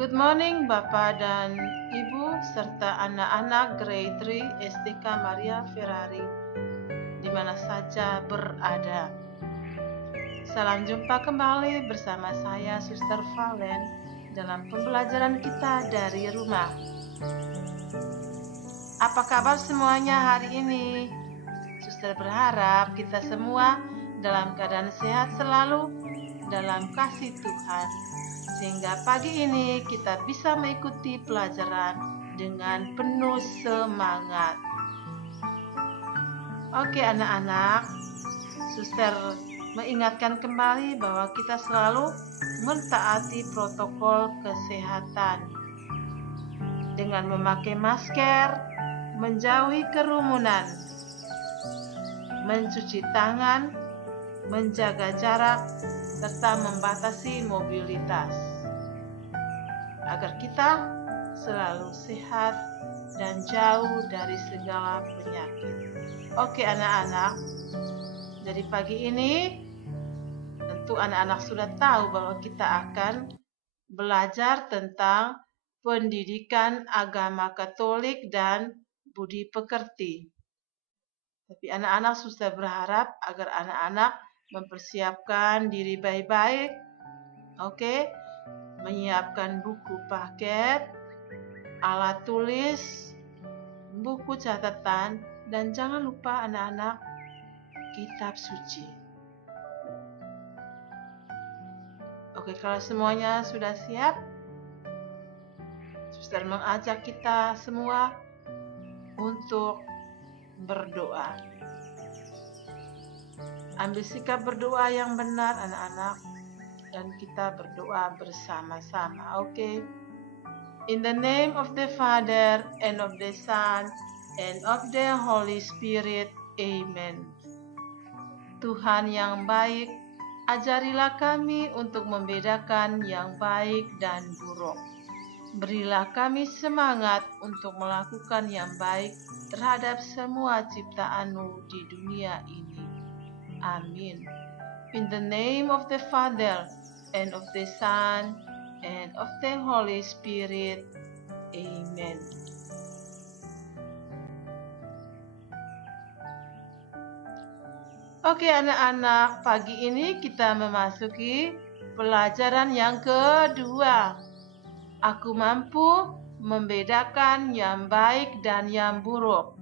Good morning Bapak dan Ibu serta anak-anak Grade 3 STK Maria Ferrari di mana saja berada. Salam jumpa kembali bersama saya Suster Valen dalam pembelajaran kita dari rumah. Apa kabar semuanya hari ini? Suster berharap kita semua dalam keadaan sehat selalu dalam kasih Tuhan, sehingga pagi ini kita bisa mengikuti pelajaran dengan penuh semangat. Oke anak-anak, Suster mengingatkan kembali bahwa kita selalu mentaati protokol kesehatan dengan memakai masker, menjauhi kerumunan, mencuci tangan, menjaga jarak, serta membatasi mobilitas agar kita selalu sehat dan jauh dari segala penyakit. Oke anak-anak, jadi pagi ini tentu anak-anak sudah tahu bahwa kita akan belajar tentang pendidikan agama Katolik dan budi pekerti. Tapi anak-anak sudah berharap agar anak-anak mempersiapkan diri baik-baik, oke? Menyiapkan buku paket, alat tulis, buku catatan, dan jangan lupa anak-anak kitab suci. Oke, kalau semuanya sudah siap, Suster mengajak kita semua untuk berdoa. Ambil sikap berdoa yang benar anak-anak, dan kita berdoa bersama-sama, oke? In the name of the Father, and of the Son, and of the Holy Spirit, Amen. Tuhan yang baik, ajarilah kami untuk membedakan yang baik dan buruk. Berilah kami semangat untuk melakukan yang baik terhadap semua ciptaan-Mu di dunia ini. Amin. In the name of the Father, and of the Son, and of the Holy Spirit. Amen. Oke anak-anak, pagi ini kita memasuki pelajaran yang kedua. Aku mampu membedakan yang baik dan yang buruk.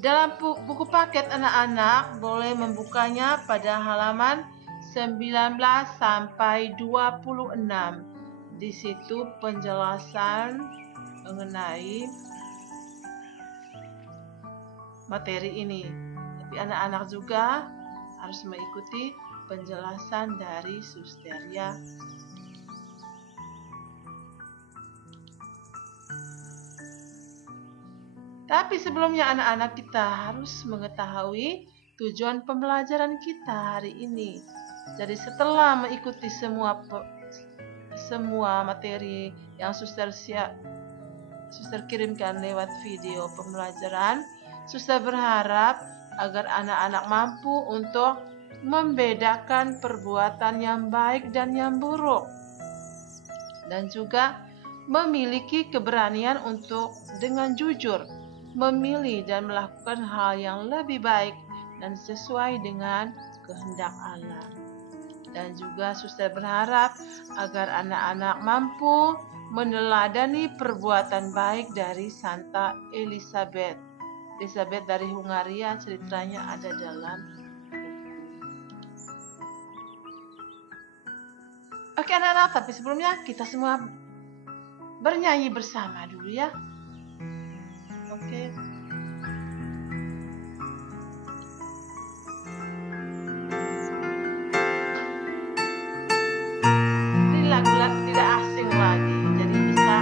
Dalam buku paket anak-anak boleh membukanya pada halaman 19 sampai 26. Di situ penjelasan mengenai materi ini. Tapi anak-anak juga harus mengikuti penjelasan dari Suster ya. Tapi sebelumnya anak-anak kita harus mengetahui tujuan pembelajaran kita hari ini. Jadi setelah mengikuti semua materi yang Suster kirimkan lewat video pembelajaran, Suster berharap agar anak-anak mampu untuk membedakan perbuatan yang baik dan yang buruk, dan juga memiliki keberanian untuk dengan jujur memilih dan melakukan hal yang lebih baik dan sesuai dengan kehendak Allah. Dan juga Suster berharap agar anak-anak mampu meneladani perbuatan baik dari Santa Elizabeth. Elizabeth dari Hungaria, ceritanya ada dalam buku. Oke anak-anak, tapi sebelumnya kita semua bernyanyi bersama dulu ya. Oke. Ini lagu tidak asing lagi, jadi bisa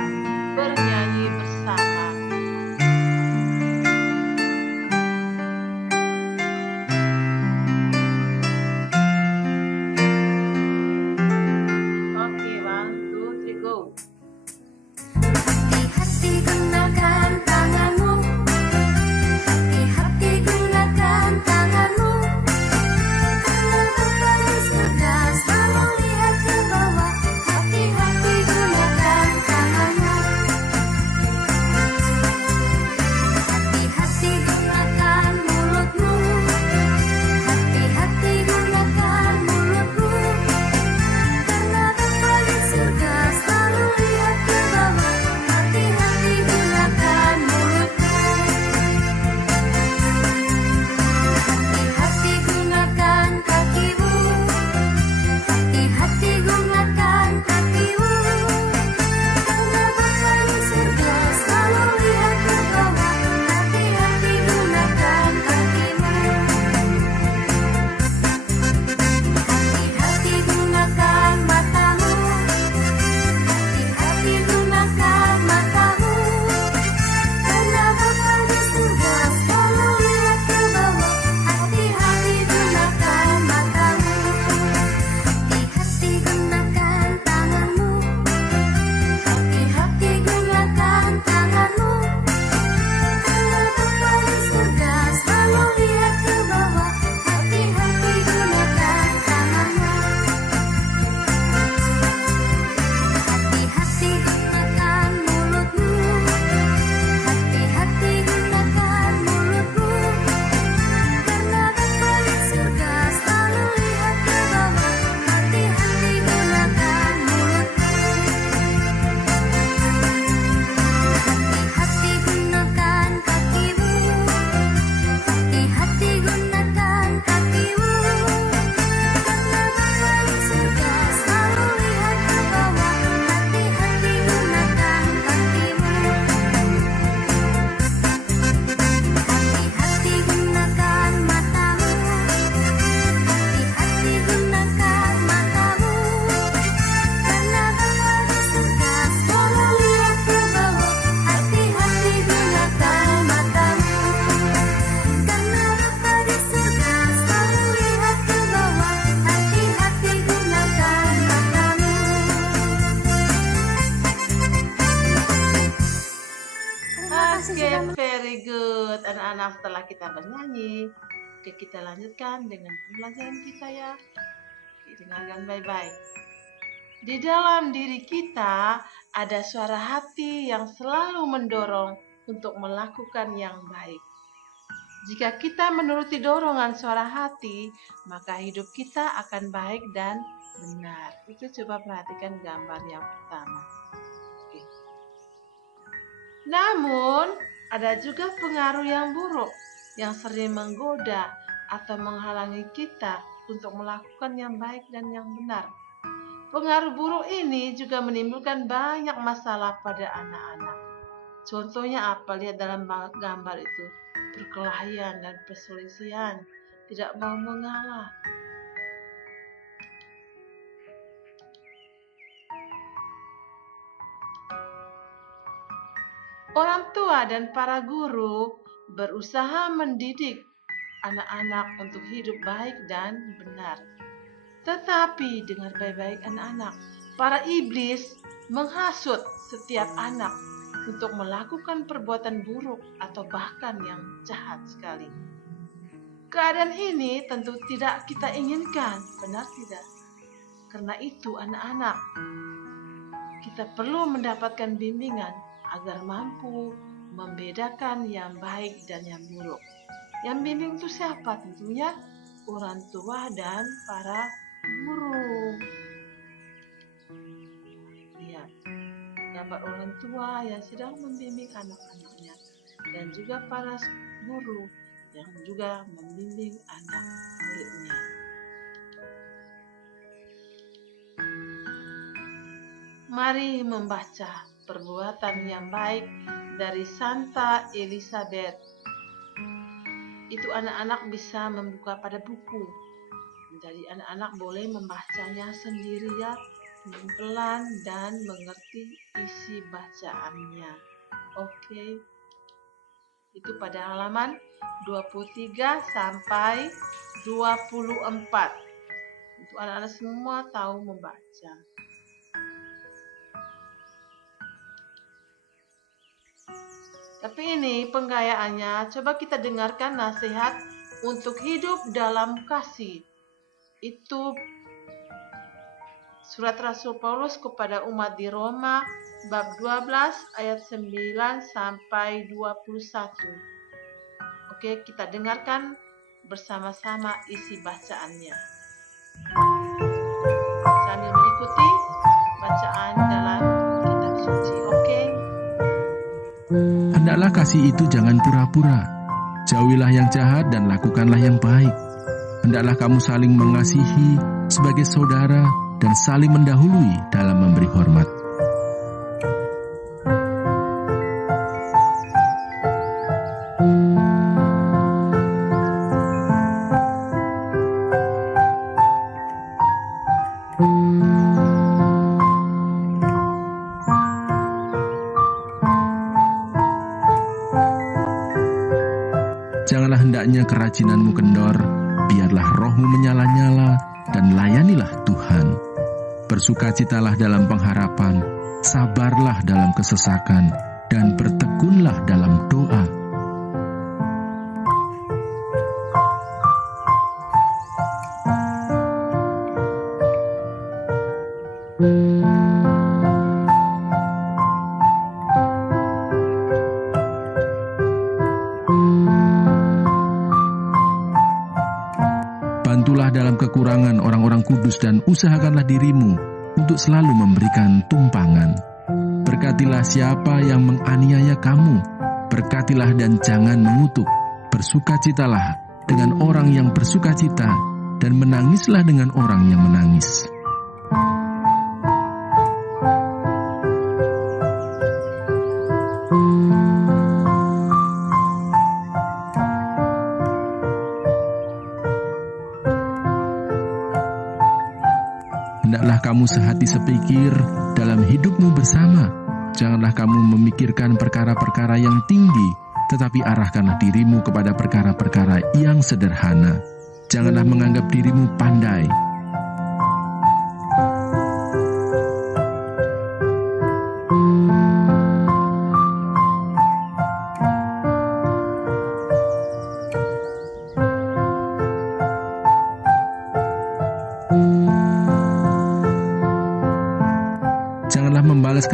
bernyanyi bersama. Oke, 1, 2, 3, go. Hati-hati gunakan tanganmu Nah, setelah kita bernyanyi, oke, kita lanjutkan dengan pembelajaran kita ya. Oke, dengarkan baik-baik. Di dalam diri kita ada suara hati yang selalu mendorong untuk melakukan yang baik. Jika kita menuruti dorongan suara hati, maka hidup kita akan baik dan benar. Itu coba perhatikan gambar yang pertama. Oke. Namun, ada juga pengaruh yang buruk yang sering menggoda atau menghalangi kita untuk melakukan yang baik dan yang benar. Pengaruh buruk ini juga menimbulkan banyak masalah pada anak-anak. Contohnya apa? Lihat dalam gambar itu. Perkelahian dan perselisihan, tidak mau mengalah. Orang tua dan para guru berusaha mendidik anak-anak untuk hidup baik dan benar. Tetapi dengar baik-baik anak-anak, para iblis menghasut setiap anak untuk melakukan perbuatan buruk atau bahkan yang jahat sekali. Keadaan ini tentu tidak kita inginkan, benar tidak? Karena itu anak-anak, kita perlu mendapatkan bimbingan agar mampu membedakan yang baik dan yang buruk. Yang bimbing itu siapa? Tentunya orang tua dan para guru. Lihat gambar orang tua yang sedang membimbing anak-anaknya dan juga para guru yang juga membimbing anak muridnya. Mari membaca perbuatan yang baik dari Santa Elizabeth. Itu anak-anak bisa membuka pada buku. Jadi anak-anak boleh membacanya sendiri ya, pelan dan mengerti isi bacaannya. Oke. Itu pada halaman 23 sampai 24. Untuk anak-anak semua tahu membaca. Tapi ini penggayaannya, coba kita dengarkan nasihat untuk hidup dalam kasih. Itu surat Rasul Paulus kepada umat di Roma bab 12 ayat 9 sampai 21. Oke, kita dengarkan bersama-sama isi bacaannya. Sambil mengikuti bacaan dalam kitab suci, oke? Hendaklah kasih itu jangan pura-pura. Jauhilah yang jahat dan lakukanlah yang baik. Hendaklah kamu saling mengasihi sebagai saudara dan saling mendahului dalam memberi hormat. Janganlah hendaknya kerajinanmu kendor, biarlah rohmu menyala-nyala, dan layanilah Tuhan. Bersukacitalah dalam pengharapan, sabarlah dalam kesesakan, dan bertekunlah dalam doa. Bantulah dalam kekurangan orang-orang kudus dan usahakanlah dirimu untuk selalu memberikan tumpangan. Berkatilah siapa yang menganiaya kamu, berkatilah dan jangan mengutuk. Bersukacitalah dengan orang yang bersukacita dan menangislah dengan orang yang menangis. Hendaklah kamu sehati sepikir dalam hidupmu bersama. Janganlah kamu memikirkan perkara-perkara yang tinggi, tetapi arahkanlah dirimu kepada perkara-perkara yang sederhana. Janganlah menganggap dirimu pandai.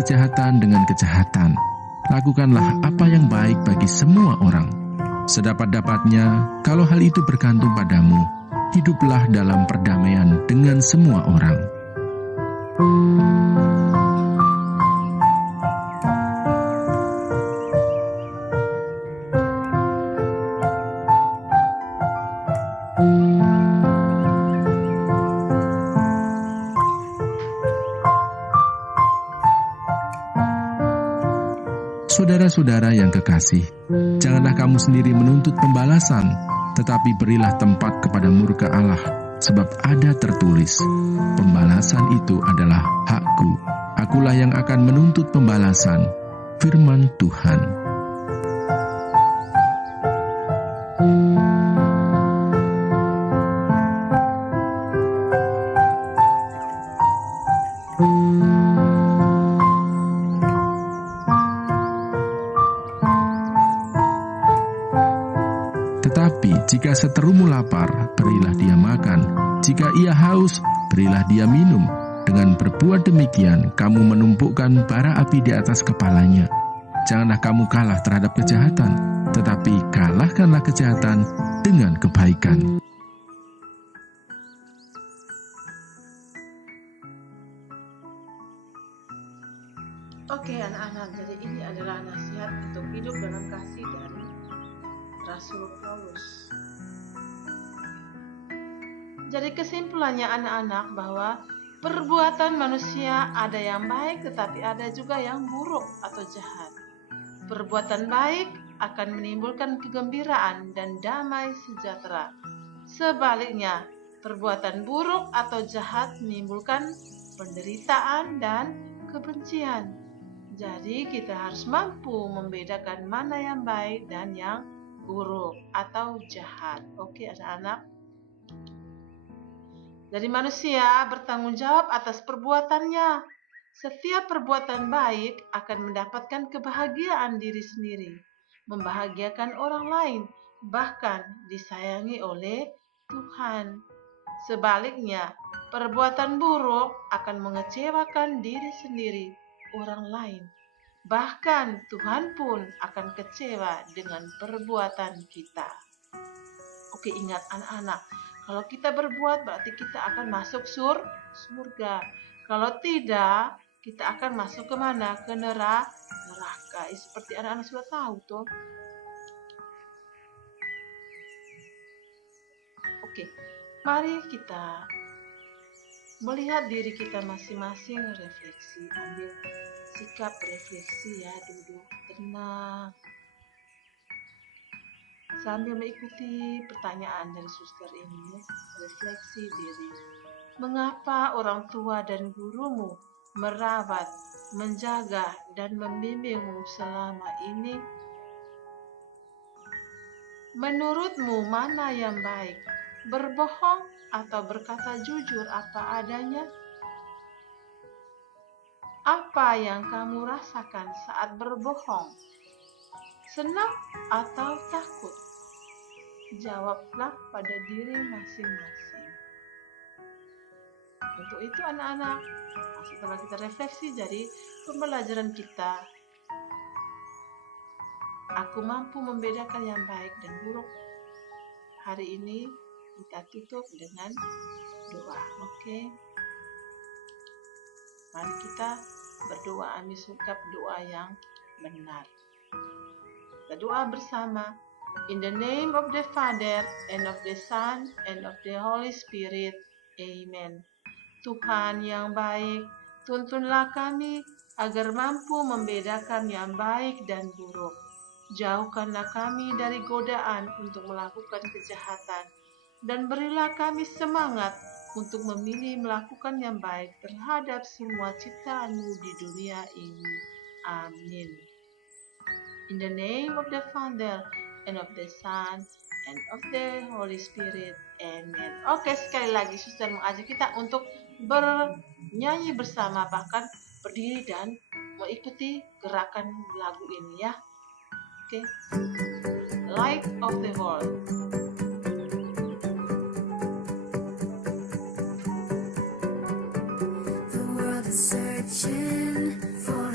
kejahatan dengan kejahatan. Lakukanlah apa yang baik bagi semua orang. Sedapat-dapatnya, kalau hal itu bergantung padamu, hiduplah dalam perdamaian dengan semua orang. Saudara-saudara yang kekasih, janganlah kamu sendiri menuntut pembalasan, tetapi berilah tempat kepada murka Allah, sebab ada tertulis, pembalasan itu adalah hakku, akulah yang akan menuntut pembalasan, firman Tuhan. Tetapi jika seterumu lapar, berilah dia makan. Jika ia haus, berilah dia minum. Dengan berbuat demikian, kamu menumpukkan bara api di atas kepalanya. Janganlah kamu kalah terhadap kejahatan, tetapi kalahkanlah kejahatan dengan kebaikan. Oke anak-anak, jadi ini adalah nasihat untuk hidup dalam kasih dari Rasul Paulus. Jadi kesimpulannya anak-anak bahwa perbuatan manusia ada yang baik tetapi ada juga yang buruk atau jahat. Perbuatan baik akan menimbulkan kegembiraan dan damai sejahtera. Sebaliknya, perbuatan buruk atau jahat menimbulkan penderitaan dan kebencian. Jadi kita harus mampu membedakan mana yang baik dan yang buruk atau jahat. Oke anak-anak. Jadi manusia bertanggung jawab atas perbuatannya. Setiap perbuatan baik akan mendapatkan kebahagiaan diri sendiri, membahagiakan orang lain, bahkan disayangi oleh Tuhan. Sebaliknya, perbuatan buruk akan mengecewakan diri sendiri, orang lain. Bahkan Tuhan pun akan kecewa dengan perbuatan kita. Oke, ingat anak-anak, kalau kita berbuat berarti kita akan masuk surga. Kalau tidak, kita akan masuk ke mana? Ke neraka. Seperti anak-anak sudah tahu tuh. Oke, mari kita melihat diri kita masing-masing, refleksi, ambil sikap refleksi ya, duduk tenang sambil mengikuti pertanyaan dari suster ini. Refleksi diri. Mengapa orang tua dan gurumu merawat, menjaga, dan membimbingmu selama ini? Menurutmu mana yang baik? Berbohong atau berkata jujur apa adanya? Apa yang kamu rasakan saat berbohong? Senang atau takut? Jawablah pada diri masing-masing. Untuk itu anak-anak, setelah kita refleksi, jadi pembelajaran kita, aku mampu membedakan yang baik dan buruk. Hari ini kita tutup dengan doa, oke? Mari kita berdoa, ambil sikap doa yang benar. Kita doa bersama. In the name of the Father, and of the Son, and of the Holy Spirit. Amen. Tuhan yang baik, tuntunlah kami agar mampu membedakan yang baik dan buruk. Jauhkanlah kami dari godaan untuk melakukan kejahatan, dan berilah kami semangat untuk memilih melakukan yang baik terhadap semua ciptaan-Mu di dunia ini. Amin. In the name of the Father, and of the Son, and of the Holy Spirit. Amen. Oke, sekali lagi suster mengajak kita untuk bernyanyi bersama, bahkan berdiri dan mengikuti gerakan lagu ini ya. Oke. Light of the world. The world is searching for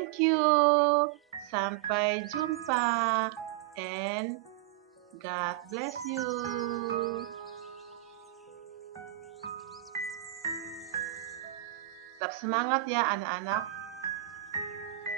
Thank you. Sampai jumpa. And God bless you. Tetap semangat ya anak-anak.